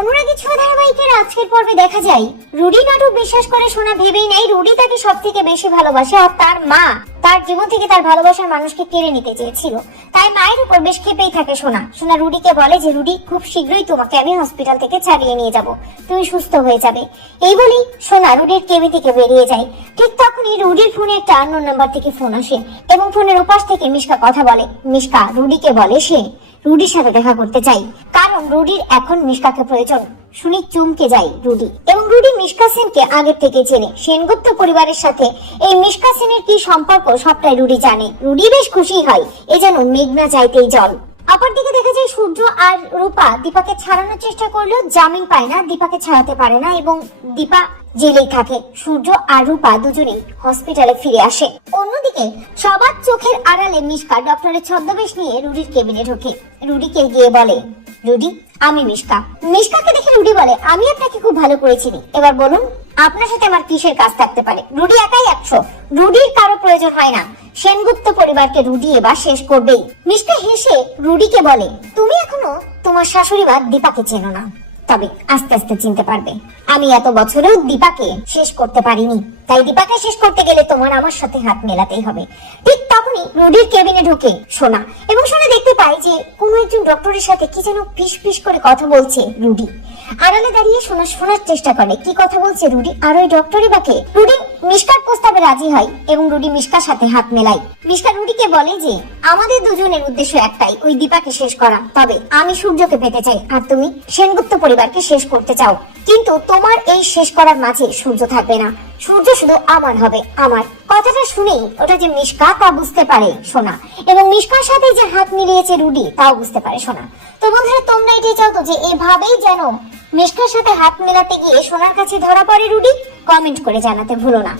অনুরাগী ছোঁয়া ধারাবাহিকের আজকের পর্বে দেখা যায়। রুডি নাটক বিশ্বাস করে সোনা ভেবেই নেই রুডি তাকে সব থেকে বেশি ভালোবাসে আর তার মা তার জীবন থেকে তার ভালোবাসার মানুষকে কেড়ে নিতে চেয়েছিল। তাই মায়ের উপর বেশ ক্ষেপেই থাকে সোনা। সোনা রুডিকে বলে যে, রুডি, খুব শীঘ্রই তোমাকে আমি হসপিটাল থেকে ছাড়িয়ে নিয়ে যাব। তুমি সুস্থ হয়ে যাবে। এই বলেই সোনা রুডির কেবিন থেকে বেরিয়ে যায়। ঠিক তখনই রুডির ফোনে একটা অন্য নাম্বার থেকে ফোন আসে এবং ফোনের উপাস থেকে মিশকা কথা বলে। মিশকা, রুডিকে বলে সে, রুডির সাথে দেখা করতে চাই। কারণ রুডির এখন মিশকাকে প্রয়োজন। শুনি, চমকে যায় রুডি। এবং রুডি মিশকা সেনকে আগের থেকে চেনে। সেনগুপ্ত পরিবারের সাথে এই মিশকা সেনের কি সম্পর্ক সবটাই রুডি জানে। রুডি বেশ খুশি হয়। এ যেন মেঘনা চাইতেই জল। অপরদিকে দেখা যায় সূর্য আর রূপা দীপাকে ছাড়ানোর চেষ্টা করলেও জামিন পায় না, দীপাকে ছাড়াতে পারে না এবং দীপা জেলেই থাকে। সূর্য আর রূপা দুজনেই হসপিটালে ফিরে আসে। অন্যদিকে সবার চোখের আড়ালে মিশকা ডক্টরের ছদ্মবেশ নিয়ে রুডির কেবিনে ঢোকে। রুডিকে গিয়ে বলে রুডি আমি মিশকা মিশকাকে দেখে রুডি বলে, আমি আপনাকে খুব ভালো করে চিনি। এবার বলুন, আপনার সাথে আমার কিসের কাজ থাকতে পারে? রুডি একাই একশো। রুডির কারও প্রয়োজন হয় না। সেনগুপ্ত পরিবারকে রুডি এবার শেষ করবেই। মিশকা হেসে রুডিকে বলে, তুমি এখনও তোমার শাশুড়ি বা দীপাকে চেনো না। তবে আস্তে আস্তে চিনতে পারবে। আমি এত বছরেও দীপাকে শেষ করতে পারিনি। তাই দীপাকে শেষ করতে গেলে তোমার আমার সাথে হাত মেলাতেই হবে। ঠিক তখনই রুডির কেবিনে ঢোকে সোনা এবং সোনা দেখতে পাই যে কোনো একজন ডক্টরের সাথে কি যেন ফিস ফিস করে কথা বলছে রুডি। আড়ালে দাঁড়িয়ে সোনা শোনার চেষ্টা করে, কি কথা বলছে রুডি? আর ওই ডক্টরই বাকে রুডি মিশকার প্রস্তাবে রাজি হয় এবং রুডি মিশকার সাথে হাত মেলায়। মিশকা রুডিকে বলে যে, আমাদের দুজনের উদ্দেশ্য একটাই, ওই দীপাকে শেষ করা। তবে আমি সূর্যকে পেতে চাই, আর তুমি সেনগুপ্ত পরিবারকে শেষ করতে চাও। কিন্তু তোমার এই শেষ করার মাঝে সূর্য থাকবে না। সূর্য শুধু আমার হবে, আমার। কথাটা শুনেই ওটা যে মিশকা তা বুঝতে পারে সোনা। এবং মিশকার সাথে যে হাত মিলিয়েছে রুডি, তাও বুঝতে পারে সোনা। তো বন্ধুরা, তোমরা এটাই চাও তো যে এভাবেই যেন মিশকার সাথে হাত মেলাতে গিয়ে সোনার কাছে ধরা পড়ে রুডি কমেন্ট করে জানাতে ভুলো না।